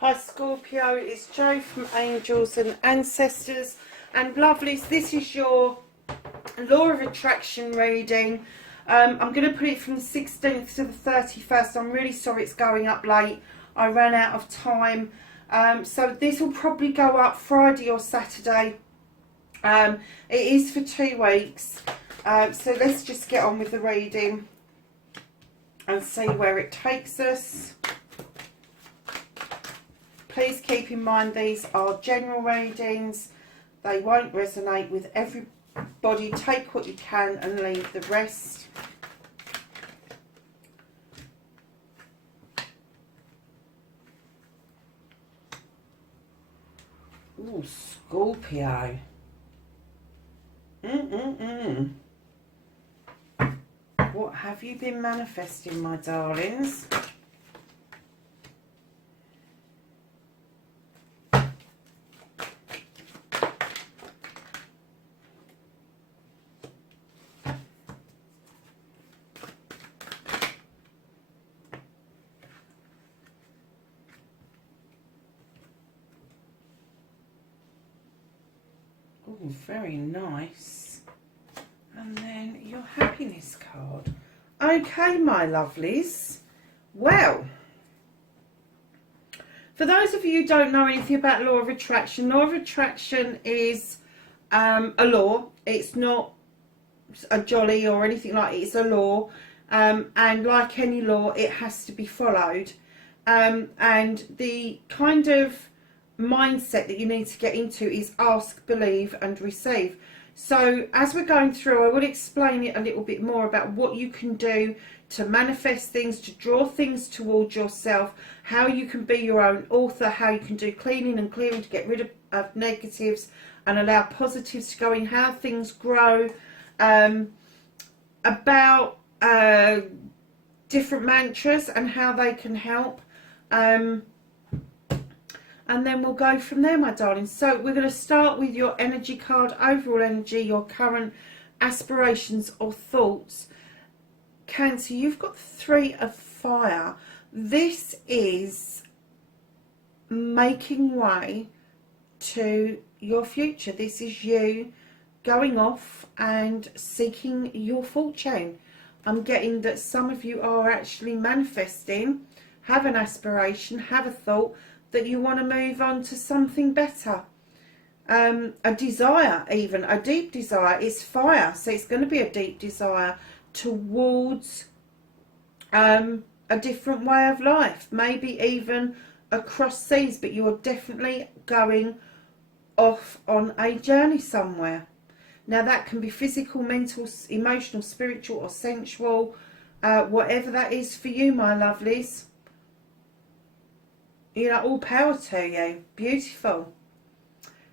Hi Scorpio, it's Jo from Angels and Ancestors and Lovelies. This is your Law of Attraction reading. I'm going to put it from the 16th to the 31st. I'm really sorry it's going up late. I ran out of time. So this will probably go up Friday or Saturday. It is for 2 weeks. So let's just get on with the reading and see where it takes us. Please keep in mind these are general readings. They won't resonate with everybody. Take what you can and leave the rest. Ooh, Scorpio. What have you been manifesting, my darlings? Oh, very nice. And then your happiness card. Okay, my lovelies. Well, for those of you who don't know anything about Law of Attraction is a law. It's not a jolly or anything like it. It's a law. And like any law, it has to be followed. And the kind of mindset that you need to get into is ask, believe and receive. So as we're going through, I will explain it a little bit more about what you can do to manifest things, to draw things towards yourself, how you can be your own author, how you can do cleaning and clearing to get rid of negatives and allow positives to go in, how things grow, about different mantras and how they can help. And then we'll go from there, my darling. So we're going to start with your energy card, overall energy, your current aspirations or thoughts. Cancer, you've got 3 of fire. This is making way to your future. This is you going off and seeking your fortune. I'm getting that some of you are actually manifesting, have an aspiration, have a thought that you want to move on to something better. A desire, even a deep desire. It's fire, so it's going to be a deep desire towards a different way of life, maybe even across seas, but you're definitely going off on a journey somewhere. Now that can be physical, mental, emotional, spiritual or sensual, whatever that is for you, my lovelies. You know, all power to you. Beautiful.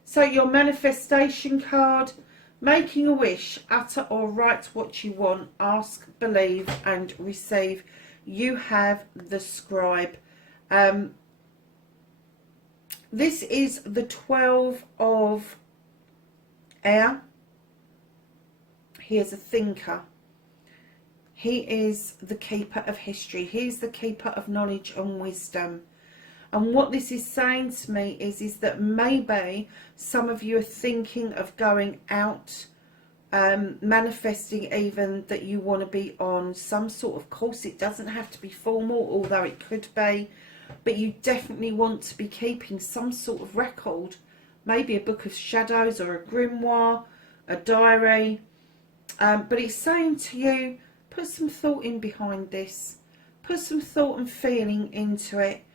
So your manifestation card, making a wish, utter or write what you want, ask, believe and receive. You have the scribe. This is the 12 of air. He is a thinker. He is the keeper of history. He is the keeper of knowledge and wisdom. And what this is saying to me is that maybe some of you are thinking of going out, manifesting even that you want to be on some sort of course. It doesn't have to be formal, although it could be. But you definitely want to be keeping some sort of record. Maybe a book of shadows or a grimoire, a diary. But it's saying to you, put some thought in behind this. Put some thought and feeling into it.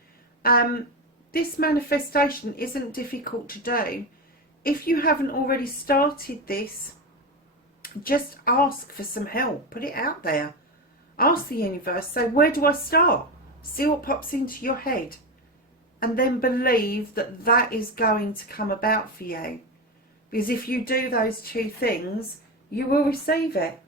This manifestation isn't difficult to do. If you haven't already started this, just ask for some help. Put it out there. Ask the universe, say, where do I start? See what pops into your head. And then believe that that is going to come about for you. Because if you do those 2 things, you will receive it.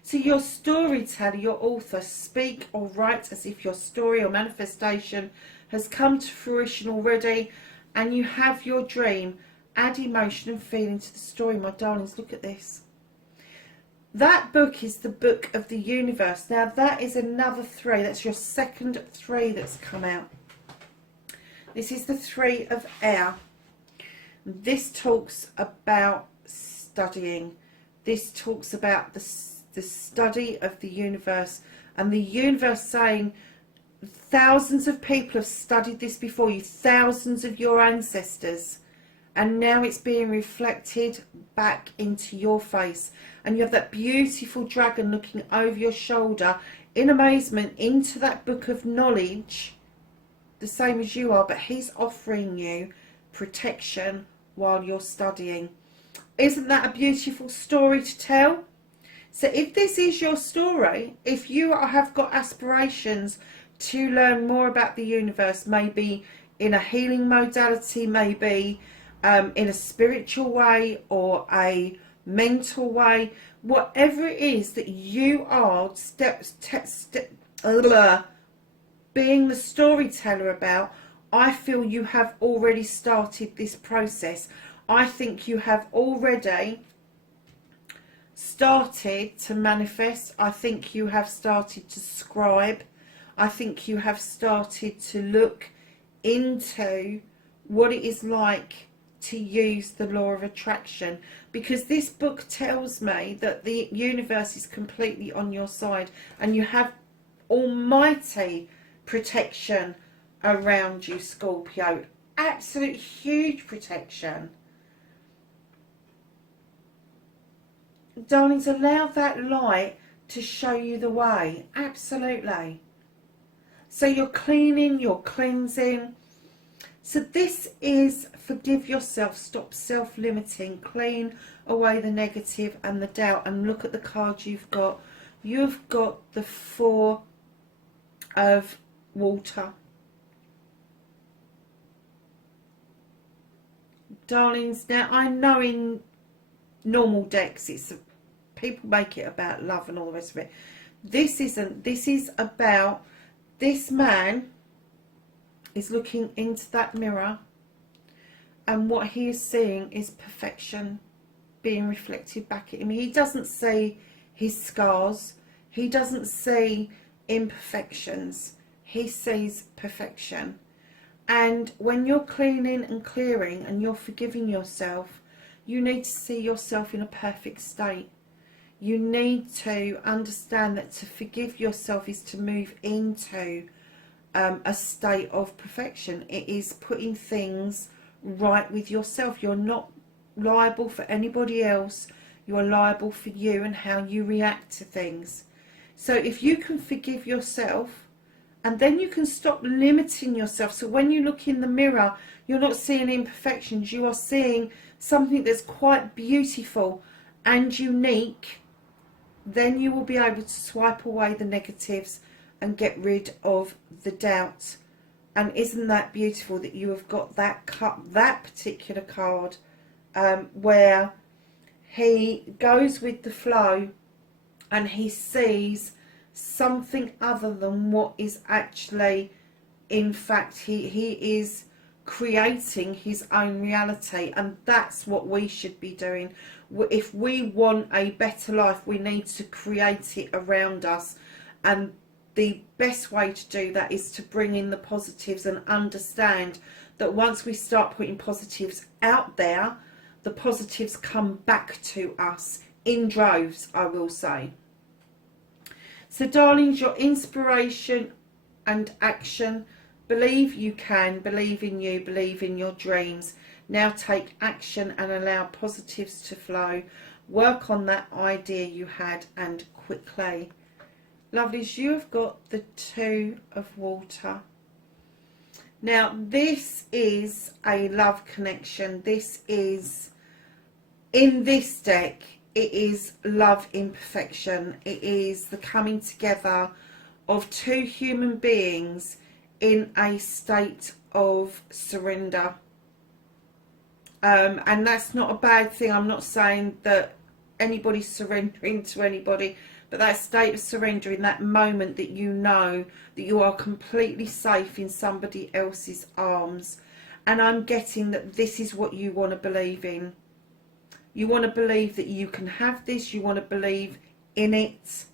So your storyteller, your author, speak or write as if your story or manifestation has come to fruition already and you have your dream. Add emotion and feeling to the story, my darlings. Look at this. That book is the book of the universe. Now that is another 3. That's your second 3 that's come out. This is the 3 of air. This talks about studying. This talks about the study of the universe, and the universe saying thousands of people have studied this before you, thousands of your ancestors, and now it's being reflected back into your face. And you have that beautiful dragon looking over your shoulder in amazement into that book of knowledge, the same as you are, but he's offering you protection while you're studying. Isn't that a beautiful story to tell? So if this is your story, if you have got aspirations to learn more about the universe, maybe in a healing modality, maybe in a spiritual way or a mental way, whatever it is that you are being the storyteller about, I feel you have already started this process. I think you have already started to manifest. I think you have started to scribe. I think you have started to look into what it is like to use the law of attraction, because this book tells me that the universe is completely on your side and you have almighty protection around you, Scorpio. Absolute huge protection. Darlings, allow that light to show you the way. Absolutely. So you're cleaning, you're cleansing. So this is forgive yourself, stop self-limiting, clean away the negative and the doubt. And look at the card you've got. You've got the 4 of water. Darlings, now I know in normal decks it's people make it about love and all the rest of it. This isn't. This is about this man is looking into that mirror, and what he is seeing is perfection being reflected back at him. He doesn't see his scars. He doesn't see imperfections. He sees perfection. And when you're cleaning and clearing and you're forgiving yourself, you need to see yourself in a perfect state. You need to understand that to forgive yourself is to move into a state of perfection. It is putting things right with yourself. You're not liable for anybody else. You are liable for you and how you react to things. So if you can forgive yourself, and then you can stop limiting yourself. So when you look in the mirror, you're not seeing imperfections. You are seeing something that's quite beautiful and unique. Then you will be able to swipe away the negatives and get rid of the doubt. And isn't that beautiful that you have got that particular card where he goes with the flow and he sees something other than what is actually, in fact, he is creating his own reality. And that's what we should be doing. If we want a better life, we need to create it around us, and the best way to do that is to bring in the positives and understand that once we start putting positives out there, the positives come back to us in droves, I will say. So darlings, your inspiration and action. Believe you can, believe in you, believe in your dreams. Now take action and allow positives to flow. Work on that idea you had, and quickly. Lovelies, you have got the 2 of water. Now this is a love connection. This is, in this deck, it is love in perfection. It is the coming together of 2 human beings in a state of surrender. And that's not a bad thing. I'm not saying that anybody's surrendering to anybody, but that state of surrender, in that moment that you know that you are completely safe in somebody else's arms. And I'm getting that this is what you want to believe in. You want to believe that you can have this. You want to believe in it.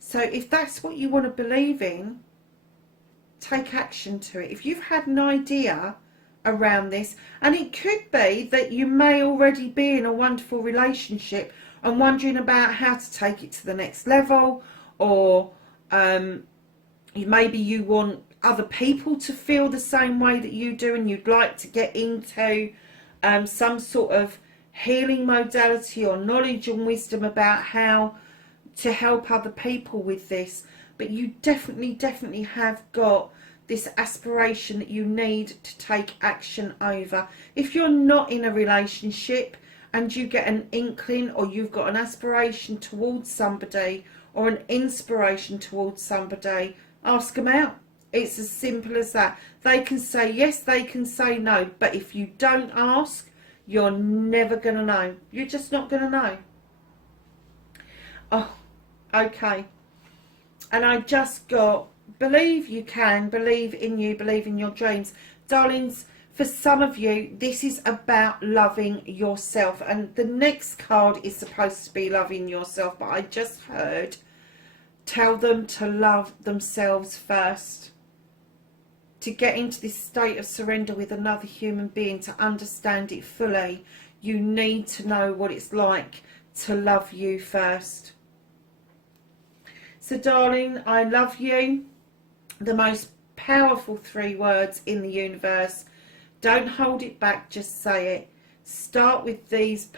So if that's what you want to believe in, take action to it. If you've had an idea around this, and it could be that you may already be in a wonderful relationship and wondering about how to take it to the next level, or maybe you want other people to feel the same way that you do, and you'd like to get into some sort of healing modality or knowledge and wisdom about how to help other people with this. But you definitely have got this aspiration that you need to take action over. If you're not in a relationship and you get an inkling, or you've got an aspiration towards somebody or an inspiration towards somebody, ask them out. It's as simple as that. They can say yes, they can say no, but if you don't ask, you're never going to know. You're just not going to know. Oh, okay. And I just got, believe you can, believe in you, believe in your dreams. Darlings, for some of you, this is about loving yourself. And the next card is supposed to be loving yourself, but I just heard, tell them to love themselves first. To get into this state of surrender with another human being, to understand it fully, you need to know what it's like to love you first. So darling, I love you. The most powerful 3 words in the universe. Don't hold it back, just say it. Start with these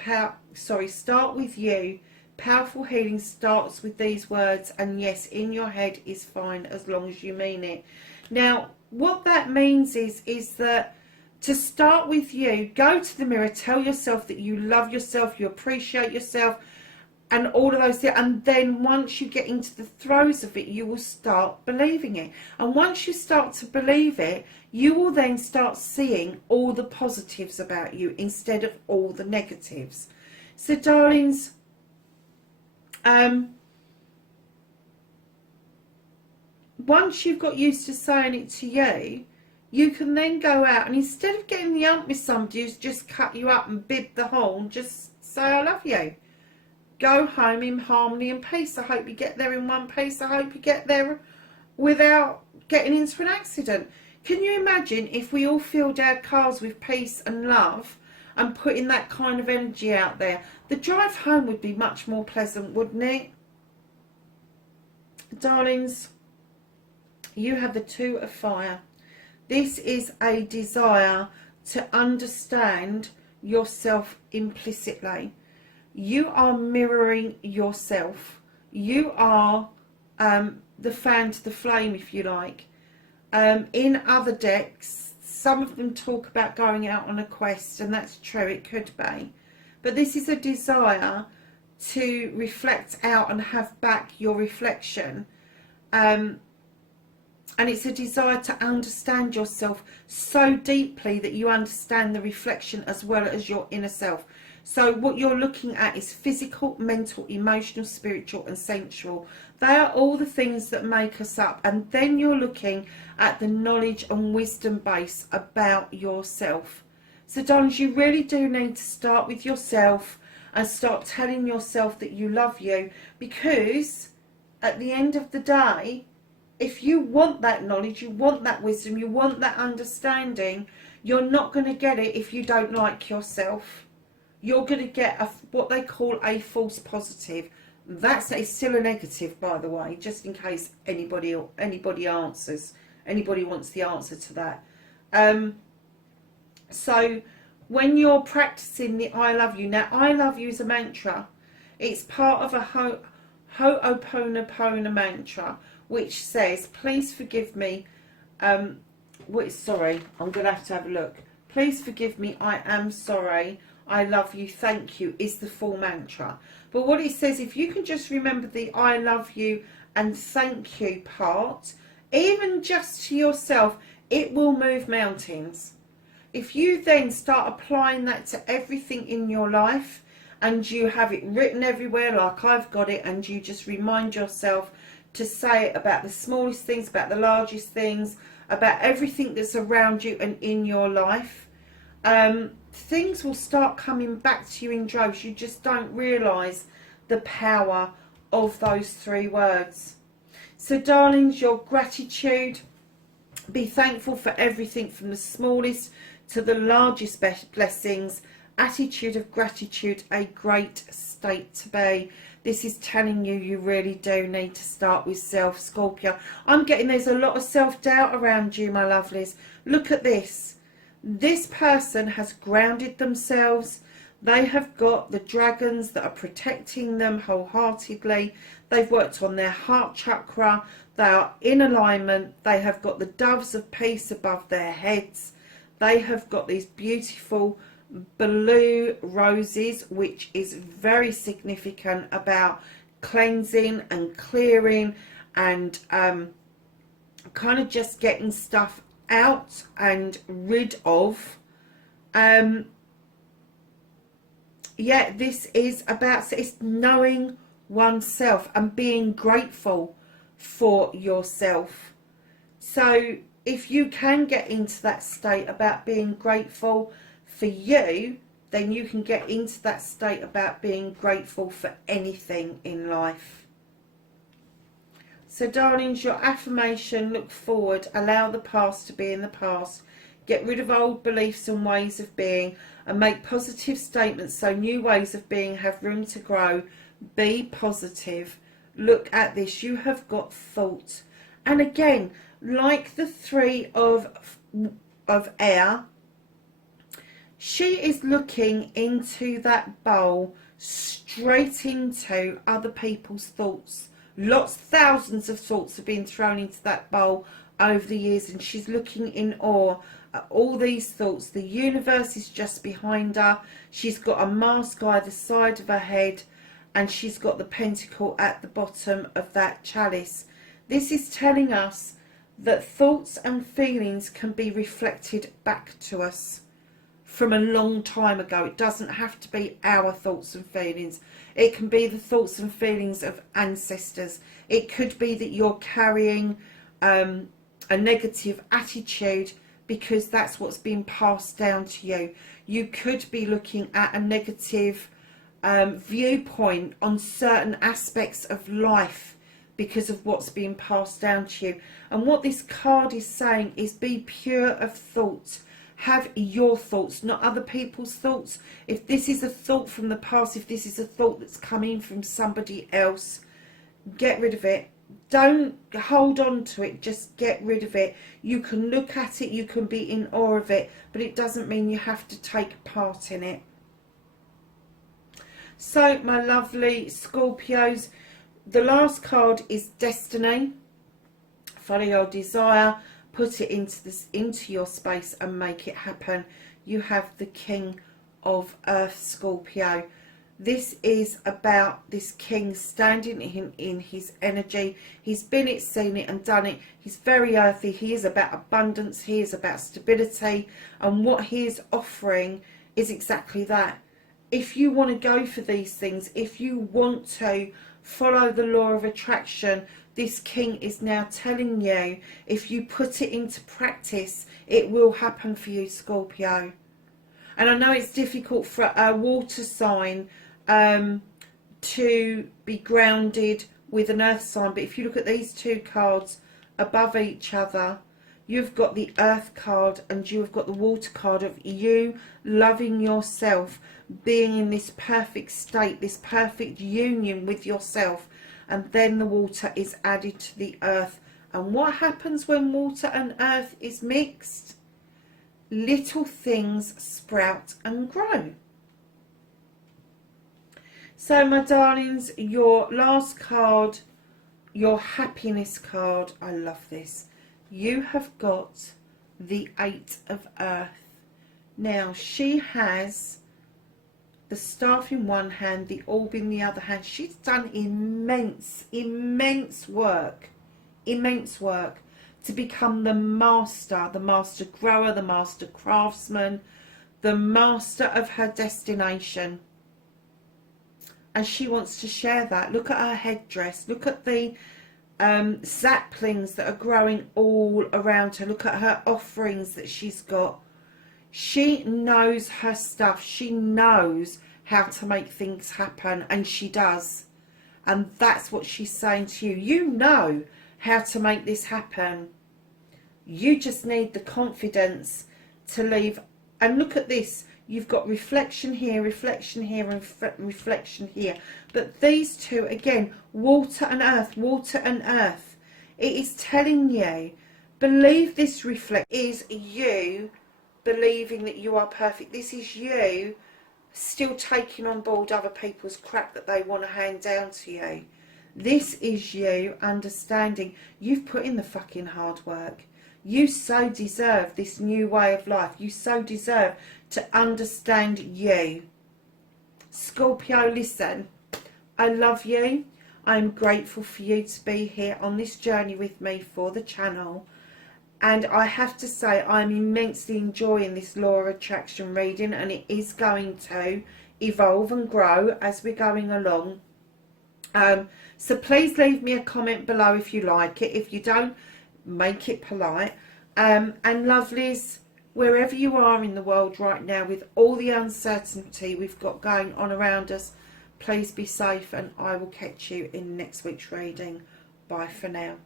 start with you. Powerful healing starts with these words, and yes, in your head is fine as long as you mean it. Now, what that means is that to start with you, go to the mirror, tell yourself that you love yourself, you appreciate yourself, and all of those things. And then once you get into the throes of it, you will start believing it. And once you start to believe it, you will then start seeing all the positives about you instead of all the negatives. So darlings, once you've got used to saying it to you, you can then go out and instead of getting the ump with somebody who's just cut you up and bib the horn, just say I love you. Go home in harmony and peace. I hope you get there in one piece. I hope you get there without getting into an accident. Can you imagine if we all filled our cars with peace and love and putting that kind of energy out there? The drive home would be much more pleasant, wouldn't it? Darlings, you have the 2 of fire. This is a desire to understand yourself implicitly. You are mirroring yourself. You are the fan to the flame, if you like. In other decks, some of them talk about going out on a quest, and that's true, it could be. But this is a desire to reflect out and have back your reflection. And it's a desire to understand yourself so deeply that you understand the reflection as well as your inner self. So what you're looking at is physical, mental, emotional, spiritual and sensual. They are all the things that make us up. And then you're looking at the knowledge and wisdom base about yourself. So darlings, you really do need to start with yourself and start telling yourself that you love you. Because at the end of the day, if you want that knowledge, you want that wisdom, you want that understanding, you're not going to get it if you don't like yourself. You're going to get what they call a false positive. That's still a negative, by the way, just in case anybody answers. Anybody wants the answer to that. So when you're practicing the I love you, now I love you is a mantra. It's part of a Ho'oponopono mantra, which says, please forgive me. Sorry, I'm going to have a look. Please forgive me, I am sorry. I love you, thank you, is the full mantra. But what it says, if you can just remember the I love you and thank you part, even just to yourself, it will move mountains. If you then start applying that to everything in your life, and you have it written everywhere like I've got it, and you just remind yourself to say it about the smallest things, about the largest things, about everything that's around you and in your life, things will start coming back to you in droves. You just don't realise the power of those 3 words. So darlings, your gratitude Be thankful for everything from the smallest to the largest blessings. Attitude of gratitude, a great state to be. This is telling you you really do need to start with self, Scorpio. I'm getting there's a lot of self-doubt around you, my lovelies. Look at this. This person has grounded themselves. They have got the dragons that are protecting them wholeheartedly. They've worked on their heart chakra. They are in alignment. They have got the doves of peace above their heads. They have got these beautiful blue roses, which is very significant about cleansing and clearing and kind of just getting stuff out and rid of. Yeah, this is about, it's knowing oneself and being grateful for yourself. So if you can get into that state about being grateful for you, then you can get into that state about being grateful for anything in life. So darlings, your affirmation: look forward, allow the past to be in the past, get rid of old beliefs and ways of being, and make positive statements so new ways of being have room to grow. Be positive. Look at this, you have got thought. And again, like the three of air, she is looking into that bowl, straight into other people's thoughts. Lots, thousands of thoughts have been thrown into that bowl over the years, and she's looking in awe at all these thoughts. The universe is just behind her. She's got a mask either side of her head, and she's got the pentacle at the bottom of that chalice. This is telling us that thoughts and feelings can be reflected back to us from a long time ago. It doesn't have to be our thoughts and feelings. It can be the thoughts and feelings of ancestors. It could be that you're carrying a negative attitude because that's what's been passed down to you. You could be looking at a negative viewpoint on certain aspects of life because of what's being passed down to you. And what this card is saying is be pure of thought. Have your thoughts, not other people's thoughts. If this is a thought from the past, if this is a thought that's coming from somebody else, get rid of it. Don't hold on to it, just get rid of it. You can look at it, you can be in awe of it, but it doesn't mean you have to take part in it. So my lovely Scorpios, the last card is Destiny. Follow your desire, put it into your space and make it happen. You have the King of Earth, Scorpio. This is about this king standing in his energy. He's been it, seen it and done it. He's very earthy. He is about abundance. He is about stability. And what he is offering is exactly that. If you want to go for these things, if you want to follow the law of attraction, this king is now telling you, if you put it into practice, it will happen for you, Scorpio. And I know it's difficult for a water sign to be grounded with an earth sign, but if you look at these two cards above each other, you've got the earth card and you've got the water card of you loving yourself, being in this perfect state, this perfect union with yourself. And then the water is added to the earth. And what happens when water and earth is mixed? Little things sprout and grow. So my darlings, your last card, your happiness card, I love this. You have got the Eight of Earth. Now she has the staff in one hand, the orb in the other hand. She's done immense work to become the master grower, the master craftsman, the master of her destination. And she wants to share that. Look at her headdress. Look at the saplings that are growing all around her. Look at her offerings that she's got. She knows her stuff. She knows how to make things happen, and she does. And that's what she's saying to you. You know how to make this happen. You just need the confidence to leave. And look at this. You've got reflection here, and reflection here. But these two, again, water and earth, water and earth. It is telling you, believe this reflection is you believing that you are perfect. This is you still taking on board other people's crap that they want to hand down to you. This is you understanding you've put in the fucking hard work. You so deserve this new way of life. You so deserve to understand you. Scorpio, listen, I love you. I'm grateful for you to be here on this journey with me for the channel. And I have to say, I'm immensely enjoying this law of attraction reading, and it is going to evolve and grow as we're going along. So please leave me a comment below if you like it. If you don't, make it polite. And lovelies, wherever you are in the world right now, with all the uncertainty we've got going on around us, please be safe, and I will catch you in next week's reading. Bye for now.